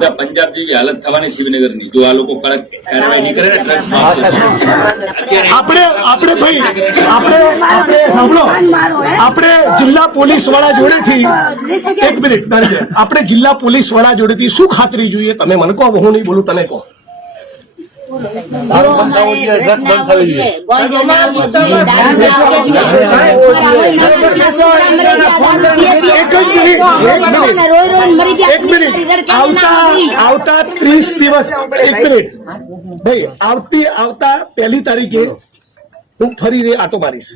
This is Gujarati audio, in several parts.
તથા પંજાબ જેવી હાલત થવાની શિવનગરની જો આ લોકો કડક કાર્યવાહી નહીં કરે ને આપણે ભાઈ આપણે સાંભળો, આપણે જિલ્લા પોલીસ વડા જોડેથી એક મિનિટ આપણે જિલ્લા પોલીસ વડા જોડેથી શું ખાતરી જોઈએ? તમે મને કહો, હું નહીં બોલું, તમે કહો. આવતા 30 દિવસ, એક મિનિટ ભાઈ, આવતા 1 તારીખે હું ફરી આટો મારીશ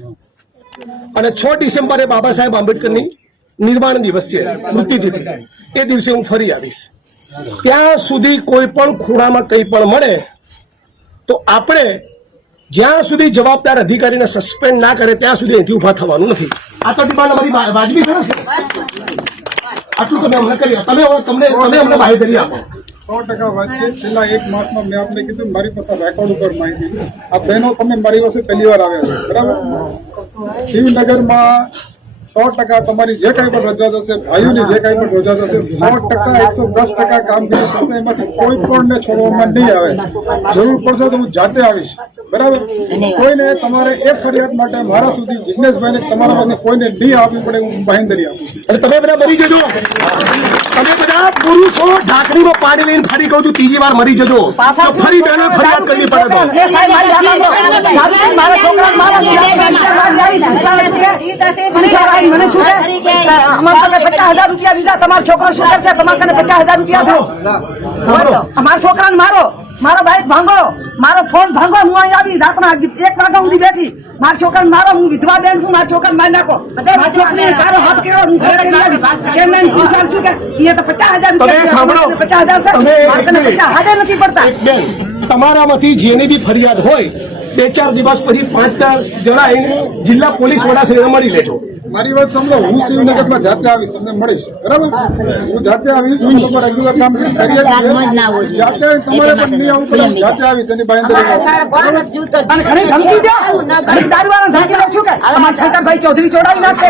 અને 6 ડિસેમ્બરે બાબા સાહેબ આંબેડકરની નિર્માણ દિવસ છે, મૃત્યુતિથિ, એ દિવસે હું ફરી આવીશ. ત્યાં સુધી કોઈ પણ ખૂણામાં કંઈ પણ મળે તો આપણે જ્યાં સુધી જવાબદાર અધિકારીને સસ્પેન્ડ ના કરે ત્યાં સુધી અહીંથી ઉભા થવાનું નથી. આ તો ડિમાન્ડ અમારી વાજબી છે. આટલું તમે અમને કરી, તમે અમને બાહેધરી આપો. 100% વાત છે. છેલ્લા 1 માસમાં મેં આપને કીધું મારી પાસે રેકોર્ડ ઉપર માહિતી. આ બહેનો તમે મારી પાસે પહેલી વાર આવ્યા છો, બરાબર? શિવનગરમાં 100% તમારી જે કઈ પણ રજૂઆત હશે, ભાઈઓની જે કઈ પણ રજૂઆત હશે, 100% 110% કામગીરી થશે. એમાંથી કોઈ પણ ને છોડવામાં નહીં આવે. જરૂર પડશે તો હું જાતે આવીશ, બરાબર? કોઈને તમારે એક ફરિયાદ માટે મારા સુધી જિજ્ઞેશભાઈને તમારા પાસે કોઈને નહીં આપવી પડે, હું બાંહેધરી આપું. અને તમે બધા મરી જજો, તમે બધા પુરુષો ઢાંકણીમાં પાણી લઈને ફરી કહું છું, ત્રીજી વાર મરી જજો તો ફરી બહેનો ફરિયાદ કરવી પડે. મને શું અમારા 50,000 રૂપિયા દીધા, તમારો છોકરો શું કરશે? તમારા 50,000 રૂપિયા અમારા છોકરાને મારો બાઈક ભાંગો, મારો ફોન ભાંગો, હું અહીં આવી રાતના 1 વાગ્યા સુધી બેઠી, મારા છોકરાને મારો, હું વિધવા બેન છું, મારા છોકરાને મારી નાખો, મારા છોકરી તારો હાથ કેવો, હું ઘરે વિચાર છું કે એ તો 50,000 50,000 નથી પડતા. તમારામાંથી જેની બી ફરિયાદ હોય 2-4 દિવસ પછી 5 જણા જિલ્લા પોલીસ વડા શ્રીને મળી લેજો. મારી વાત સાંભળો, હું શિવનગરમાં જાતે આવીશ, તમને મળીશ, બરાબર? હું જાતે આવીશ, હું તમારા રેગ્યુલર કામ કરીએ છીએ. જાતે તમારે પણ નહીં આવવું પડે, હું જાતે આવીશ, એની બાંહેધરી શું કે અમારા શંકરભાઈ ચૌધરી ચોડાવી નાખશે.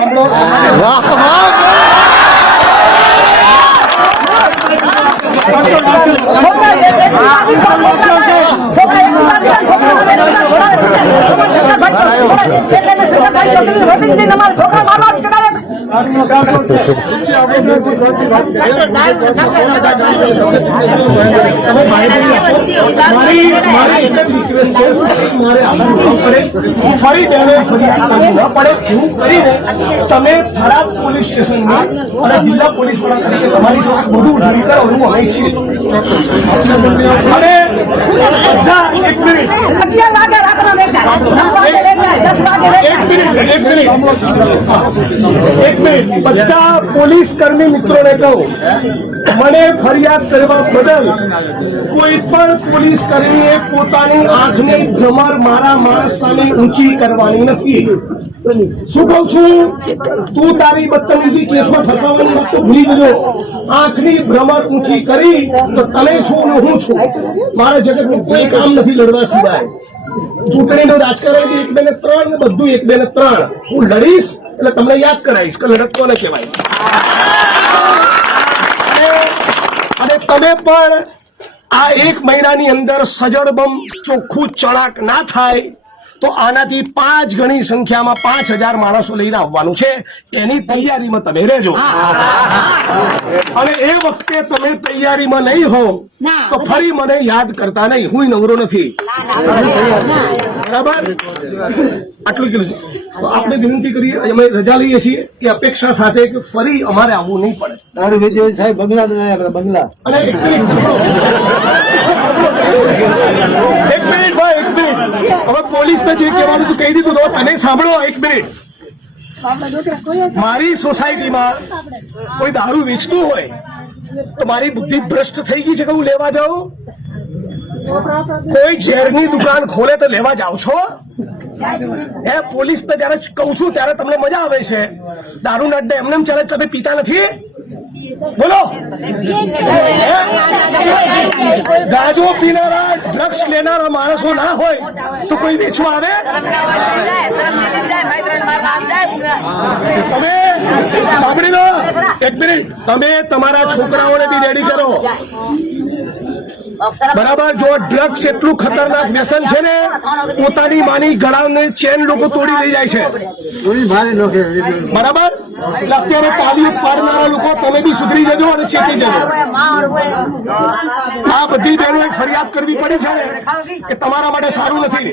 તમે થરાદ પોલીસ સ્ટેશનમાં અને જિલ્લા પોલીસ વડા તરીકે તમારી બધું ઉઠાવી કરો, હું અહીં છીએ. અને બધા એક મિનિટ બધા પોલીસ કર્મી મિત્રોને કહું, મને ફરિયાદ કરવા બદલ કોઈ પણ પોલીસ કર્મીએ પોતાની આંખને ભ્રમર મારા માણસ સામે ઊંચી કરવાની નથી. શું કઉ છું, તું તારી બદતમીજી કેસમાં ફસાવાની વાત તો ભૂલી જજો. આંખની ભ્રમર ઊંચી કરી તો તમે છો ને હું છું. મારા જગતનું કોઈ કામ નથી લડવા સિવાય. ચૂંટણીનું રાજકારણ 1, 2 ને 3 ને બધું 1, 2 ને 3 હું લડીશ એટલે તમને યાદ કરાવીશ કે લડત કોને કહેવાય. અને તમે પણ આ 1 મહિનાની અંદર સજડબમ ચોખ્ખું ચણાક ના થાય તો આનાથી 5 ગણી સંખ્યામાં 5,000 માણસો લઈને આવવાનું છે. એની તૈયારીમાં તમે રહેજો. અને એ વખતે તમે તૈયારીમાં નહીં હો તો ફરી મને યાદ કરતા નહીં, હું નવરો નથી, બરાબર? આટલું કીધું. તો આપણે વિનંતી કરીએ, અમે રજા લઈએ છીએ એ અપેક્ષા સાથે કે ફરી અમારે આવવું નહીં પડે. સાહેબ બંગલા બંગલા અને એક મિનિટ ભાઈ, 1 મિનિટ. હવે પોલીસને જે કહેવાનું કહી દીધું તો તને સાંભળો. 1 મિનિટ. મારી સોસાયટીમાં કોઈ દારૂ વેચતું હોય તો મારી બુદ્ધિ ભ્રષ્ટ થઈ ગઈ છે કે હું લેવા જાઉં? કોઈ ઝેરની દુકાન ખોલે તો લેવા જાવ છો? એ પોલીસને જયારે કહું છું ત્યારે તમને મજા આવે છે. દારૂના અડ્ડા એમને ચાલે, તમે પીતા નથી? બોલો. ગાંજો પીનારા ડ્રગ્સ લેનારા માણસો ના હોય તો કોઈ વેચવા આવે? તમે સાંભળી લો, એક મિનિટ, તમે તમારા છોકરાઓને બી રેડી કરો, બરાબર? જો ડ્રગ્સ એટલું ખતરનાક વ્યસન છે ને, પોતાની માની ગળાને ચેન લોકો તોડી લઈ જાય છે, બરાબર? એટલે અત્યારે તાલીઓ પાડનારા લોકો તમે બી સુધરી જજો અને ચેતી જજો. આ બધી બહેનોએ ફરિયાદ કરવી પડી છે કે તમારા માટે સારું નથી.